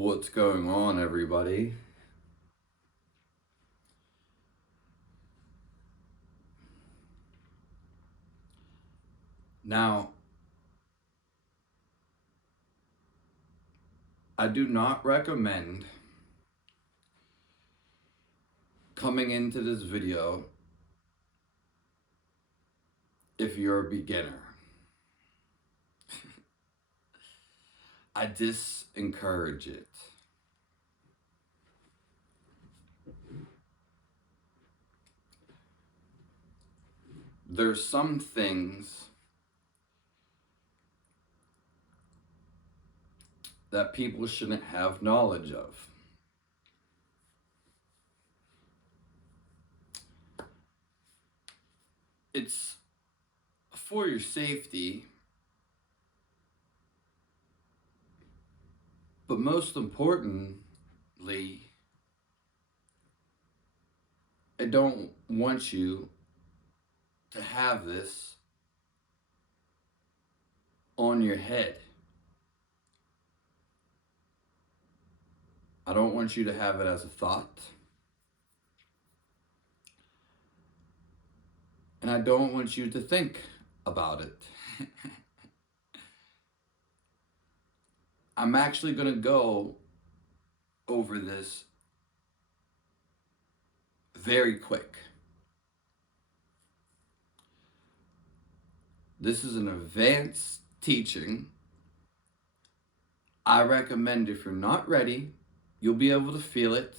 What's going on, everybody? Now, I do not recommend coming into this video if you're a beginner. I disencourage it. There's some things that people shouldn't have knowledge of. It's for your safety, but most importantly, I don't want you to have this on your head. I don't want you to have it as a thought. And I don't want you to think about it. I'm actually going to go over this very quick. This is an advanced teaching. I recommend if you're not ready, you'll be able to feel it.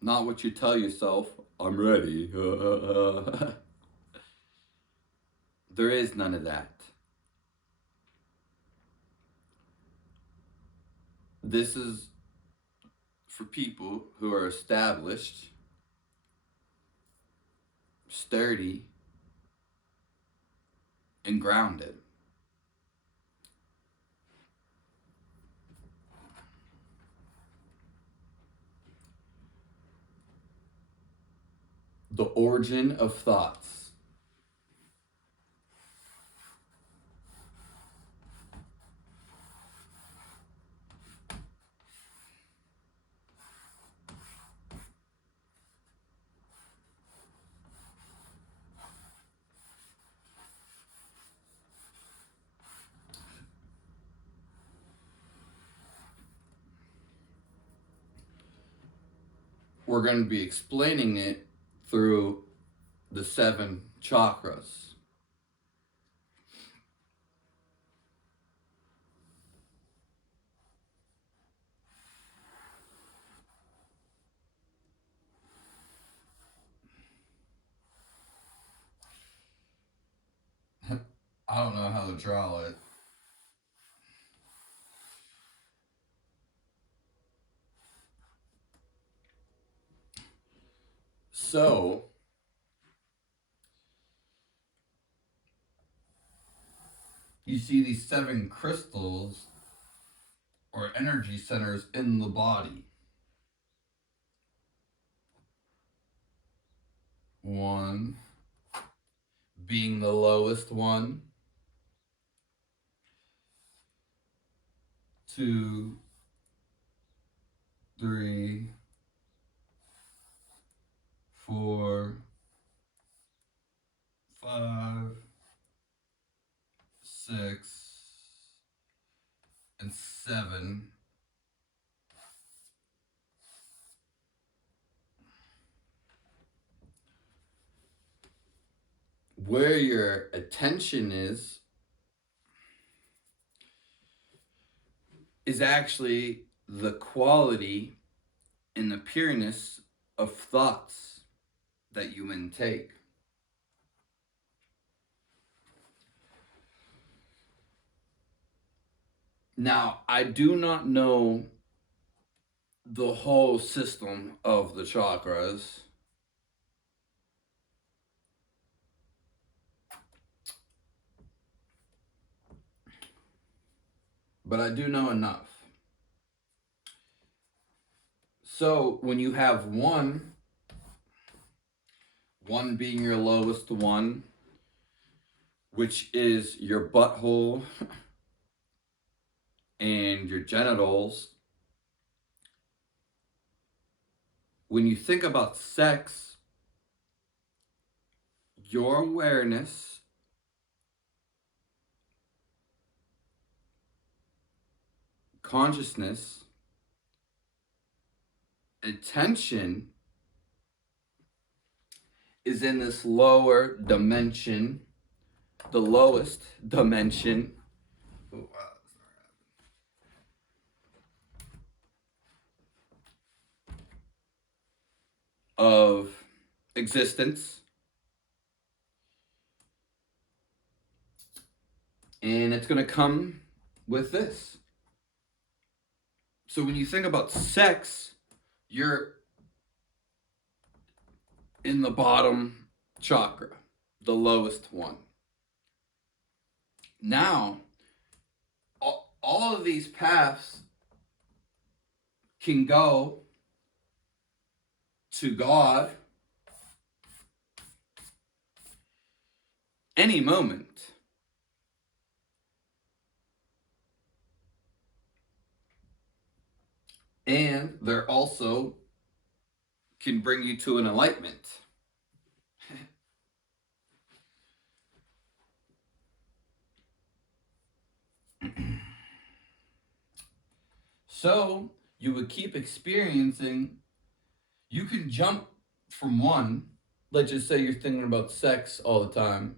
Not what you tell yourself, I'm ready. There is none of that. This is for people who are established, sturdy, and grounded. The origin of thoughts. We're going to be explaining it through the 7 chakras. I don't know how to draw it. So, you see these 7 crystals or energy centers in the body. 1 being the lowest one. 2, 3, 4, 5, 6, and 7. Where your attention is actually the quality and the pureness of thoughts that you intake. Now, I do not know the whole system of the chakras. But I do know enough. So when you have one being your lowest one, which is your butthole and your genitals. When you think about sex, your awareness consciousness, attention is in this lower dimension, the lowest dimension of existence. And it's going to come with this. So when you think about sex, you're in the bottom chakra, the lowest one. Now, all of these paths can go to God any moment. And they're also can bring you to an enlightenment. So you would keep experiencing, you can jump from one, let's just say you're thinking about sex all the time.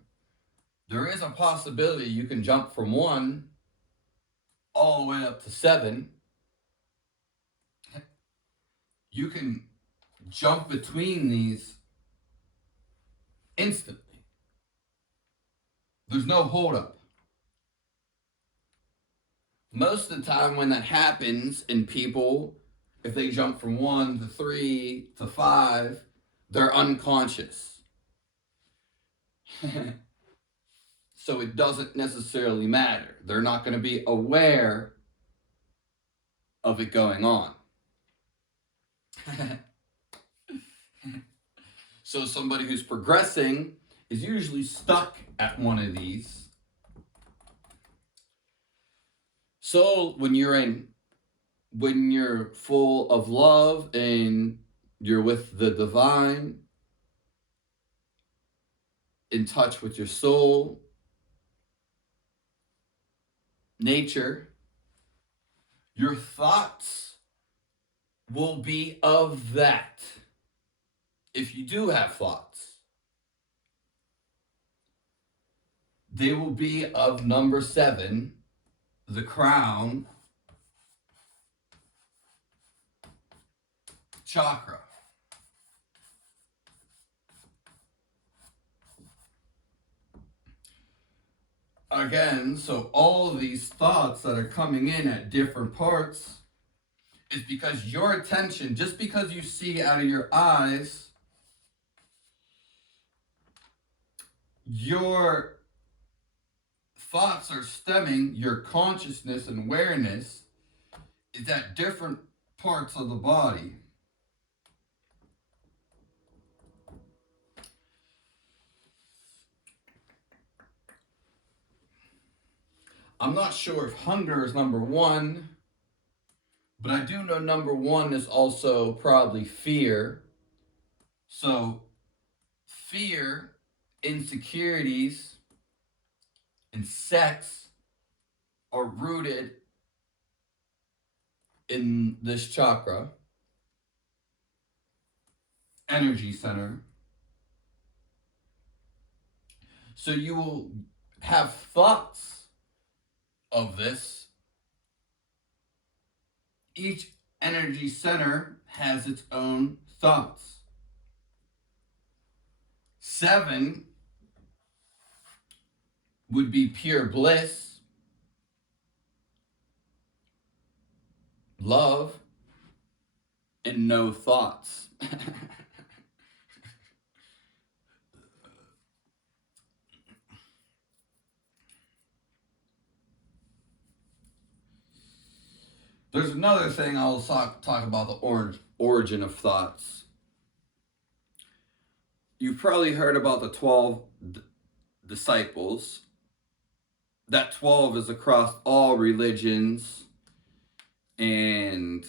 There is a possibility you can jump from one all the way up to 7. You can jump between these instantly. There's no holdup. Most of the time when that happens in people, if they jump from 1 to 3 to 5, they're unconscious. So it doesn't necessarily matter. They're not going to be aware of it going on. So somebody who's progressing is usually stuck at one of these. So when you're full of love and you're with the divine, in touch with your soul, nature, your thoughts will be of that. If you do have thoughts, they will be of number 7, the crown chakra. Again, so all of these thoughts that are coming in at different parts is because your attention, just because you see out of your eyes, your thoughts are stemming, your consciousness and awareness is at different parts of the body. I'm not sure if hunger is number 1, but I do know number 1 is also probably fear. So fear, insecurities, and sex are rooted in this chakra, energy center. So you will have thoughts of this. Each energy center has its own thoughts. 7 would be pure bliss, love, and no thoughts. There's another thing I'll talk about, the origin of thoughts. You've probably heard about the 12 disciples. That 12 is across all religions and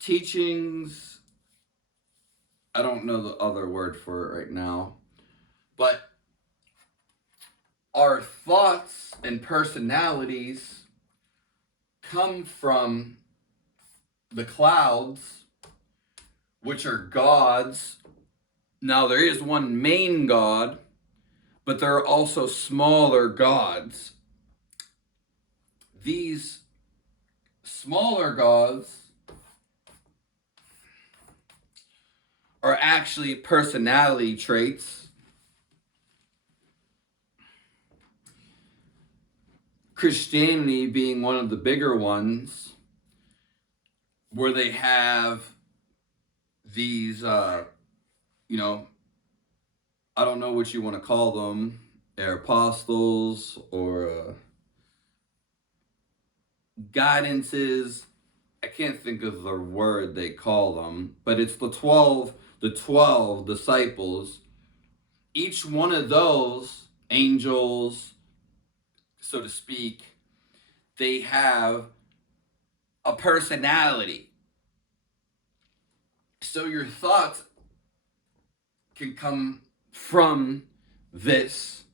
teachings. I don't know the other word for it right now, but our thoughts and personalities come from the clouds, which are gods. Now, there is one main god, but there are also smaller gods. These smaller gods are actually personality traits. Christianity being one of the bigger ones, where they have these, I don't know what you want to call them, they're apostles or guidances. I can't think of the word they call them, but it's the 12 disciples. Each one of those angels, so to speak, they have a personality. So your thoughts can come from this.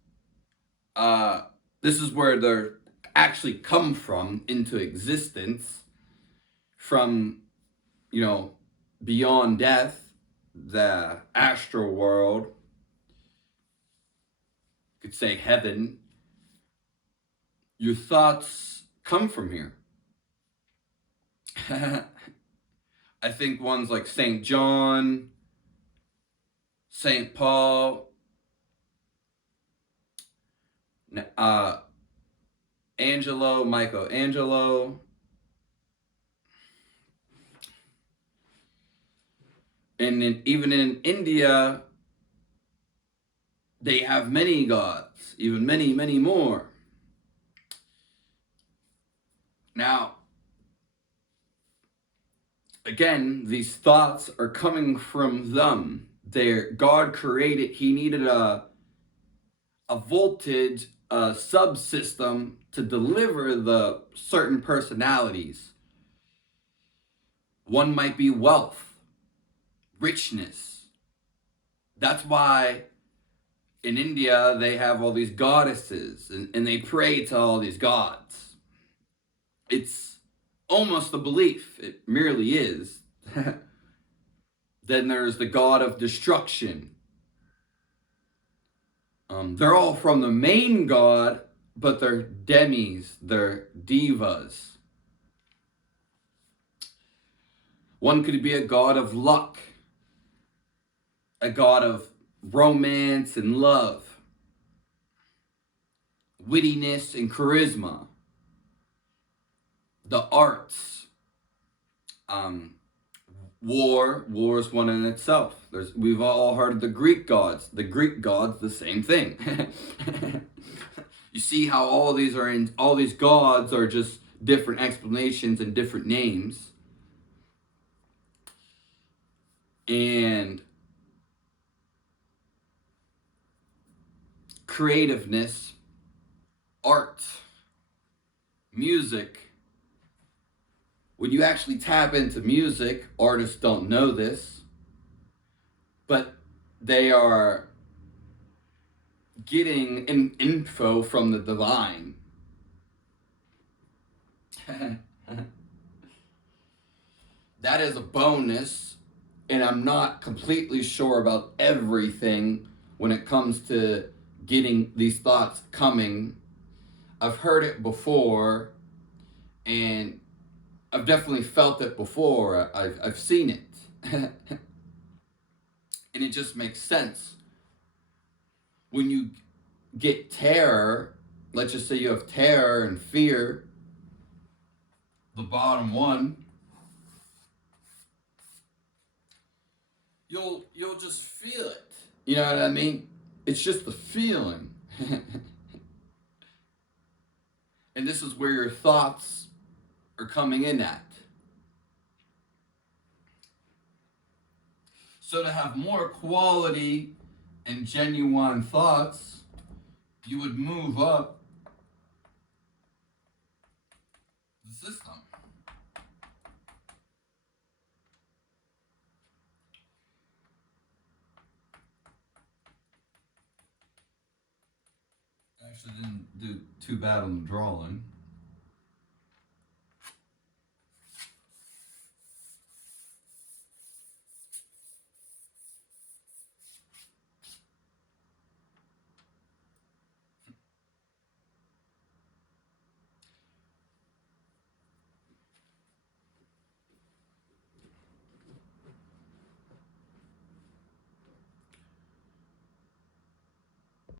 This is where they're actually come from into existence, from, beyond death, the astral world, you could say heaven. Your thoughts come from here. I think ones like St. John, St. Paul, Michelangelo, and even in India, they have many gods, even many, many more. Now, again, these thoughts are coming from them. God created, he needed a voltage, a subsystem to deliver the certain personalities. One might be wealth, richness. That's why in India they have all these goddesses and they pray to all these gods. It's almost a belief, it merely is. Then there's the god of destruction. They're all from the main god, but they're demis, they're divas. One could be a god of luck, a god of romance and love, wittiness and charisma, the arts, war is one in itself. We've all heard of the Greek gods. The Greek gods, the same thing. You see how all these gods are just different explanations and different names. And creativeness, art, music. When you actually tap into music, artists don't know this, but they are getting an info from the divine. That is a bonus, and I'm not completely sure about everything when it comes to getting these thoughts coming. I've heard it before, and I've definitely felt it before. I've seen it. And it just makes sense. When you get terror, let's just say you have terror and fear, the bottom one, you'll just feel it. You know what I mean? It's just the feeling. And this is where your thoughts are coming in at. So to have more quality and genuine thoughts, you would move up the system. Actually, didn't do too bad on the drawing.